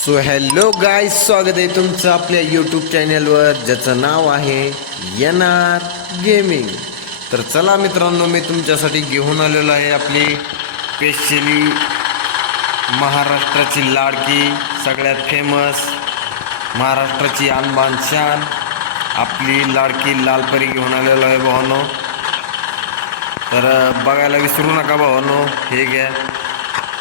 So hello गाय स्वागत आहे तुमचं आपल्या यूट्यूब चॅनलवर ज्याचं नाव आहे एन आर गेमिंग तर चला मित्रांनो मी तुमच्यासाठी घेऊन आलेलो आहे आपली स्पेशली महाराष्ट्राची लाडकी सगळ्यात फेमस महाराष्ट्राची आणबान शान आपली लाडकी लालपरी घेऊन आलेलो आहे भावानो. तर बघायला विसरू नका भावानो हे घ्या.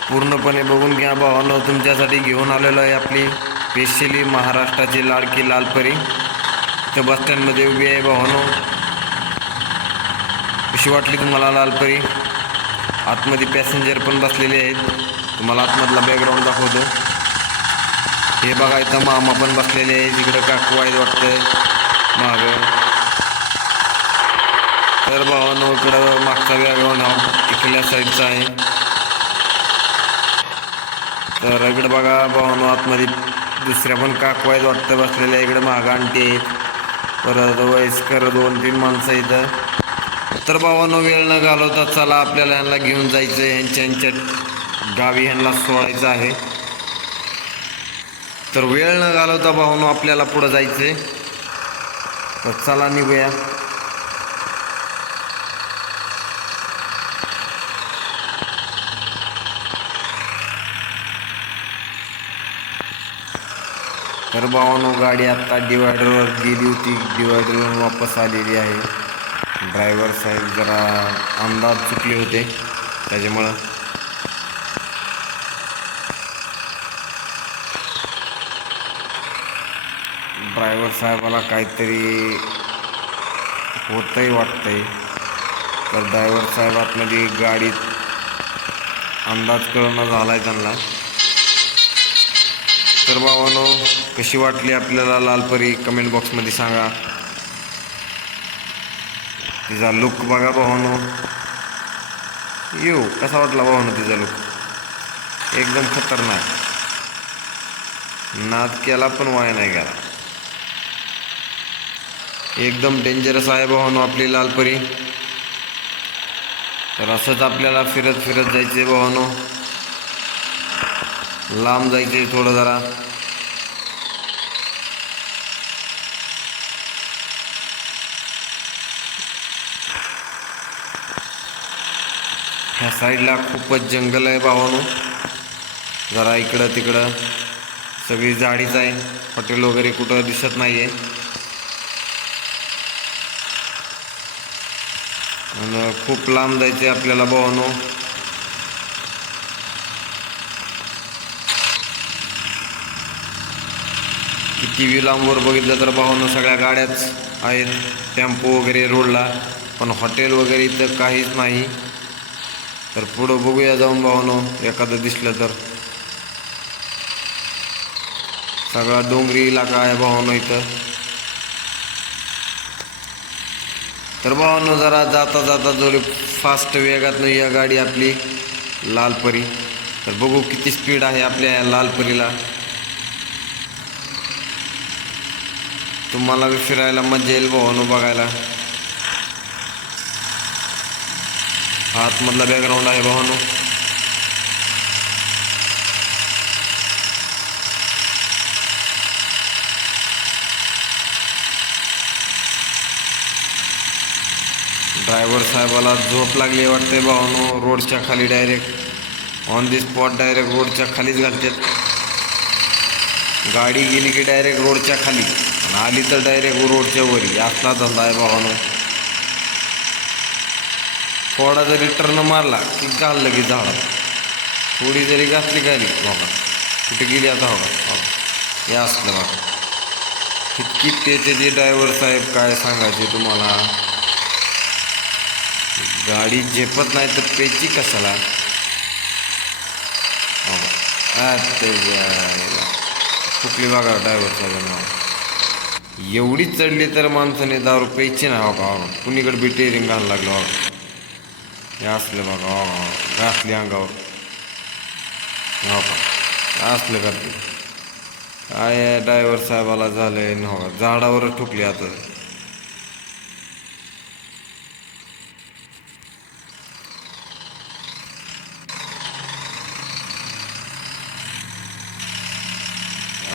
पूर्णपणे बघून घ्या भावानो तुमच्यासाठी घेऊन आलेलो आहे आपली स्पेशली महाराष्ट्राची लाडकी लालपरी बस स्टँडमध्ये उभी आहे भावानो. कशी वाटली तुम्हाला लालपरी आतमध्ये पॅसेंजर पण बसलेले आहेत. तुम्हाला आतमधला बॅकग्राऊंड दाखवतो. हे बघा इथं मामा पण बसलेले आहेत. इकडं काकू आहेत वाटतंय मागं. तर भावानो इकडं मागचा बॅकग्राऊंड हा इकडल्या साईडचा आहे. तर इकडे बघा भावानो आतमध्ये दुसऱ्या पण काकू वाटतं बसलेल्या इकडे मागा आणते आहेत. परत वयस्कर दोन तीन माणसं इथं. तर भावानो वेळ न घालवता चला आपल्याला ह्यांना घेऊन जायचं आहे. ह्यांच्या ह्यांच्या गावी ह्यांना सोडायचं आहे. तर वेळ न घालवता भावानो आपल्याला पुढं जायचं आहे तर चला निघूया. तर भावानो गाडी आत्ता डिवायडरवर गेली होती. डिवायडरवर वापस आलेली आहे. ड्रायव्हर साहेब जरा अंदाज चुकले होते. त्याच्यामुळं. ड्रायव्हर साहेबाला काहीतरी होतंही वाटतंय. तर ड्रायव्हर साहेब म्हणजे गाडीत अंदाज कळणं झाला आहे त्यांना. तर भावानो कशी वाटली आपल्याला लालपरी कमेंट बॉक्समध्ये सांगा. तिचा लुक बघा भावानो. येऊ कसा वाटला भावानो तिचा लुक एकदम खतरनाक. नाद केला पण वाया नाही गेला. एकदम डेंजरस आहे भावानो आपली लालपरी तर असंच आपल्याला फिरत फिरत जायचे भावानो. लांब जायचे थोडं जरा. ह्या साईडला खूपच जंगल आहे भावानो. जरा इकडं तिकडं. सगळी झाडीच आहे. हॉटेल वगैरे कुठं दिसत नाही आहे आणि खूप लांब जायचे आपल्याला भावानो. किती व्ही लांबवर बघितलं तर भावानं सगळ्या गाड्याच आहेत टेम्पो वगैरे रोडला पण हॉटेल वगैरे इथं काहीच नाही. तर पुढं बघूया जाऊन भावानो एखादं दिसलं तर. सगळा डोंगरी इलाका आहे भावानो इथं. तर भावानो जरा जाता जाता जोडी फास्ट वेगात या गाडी आपली लालपरी. तर बघू किती स्पीड आहे आपल्या या लालपरीला. तुम्हाला बी फिरायला मजा येईल भावानो बघायला. आतमधला बॅकग्राऊंड आहे भावानो ड्रायव्हर साहेबाला झोप लागली वाटते भावानो रोडच्या खाली direct on the spot direct रोडच्या खालीच घालतात. गाडी गेली की डायरेक्ट रोडच्या खाली. आणि आली तर डायरेक्ट रोडच्या वरी. असला धंदा आहे भावानो. थोडा जरी टर्न मारला की घाललं की झाडात थोडी जरी घातली गाली बाबा? कुठे गेली आता बघा हे असलं बघा इतकी ते जे ड्रायव्हर साहेब काय सांगायचे तुम्हाला? गाडी झेपत नाही तर पेची कशाला? ते जायला. कुठली बघा ड्रायव्हर साहेबांना. एवढी चढली तर माणसाने दारू प्यायची ना हो का कुणीकडे बी टेरिंग घालायला लागलं हो हे असलं बघा हो का अंगावर. हो का असलं करते. काय ड्रायव्हर साहेबाला झालं न हो. का झाडावरच ठुकली आता.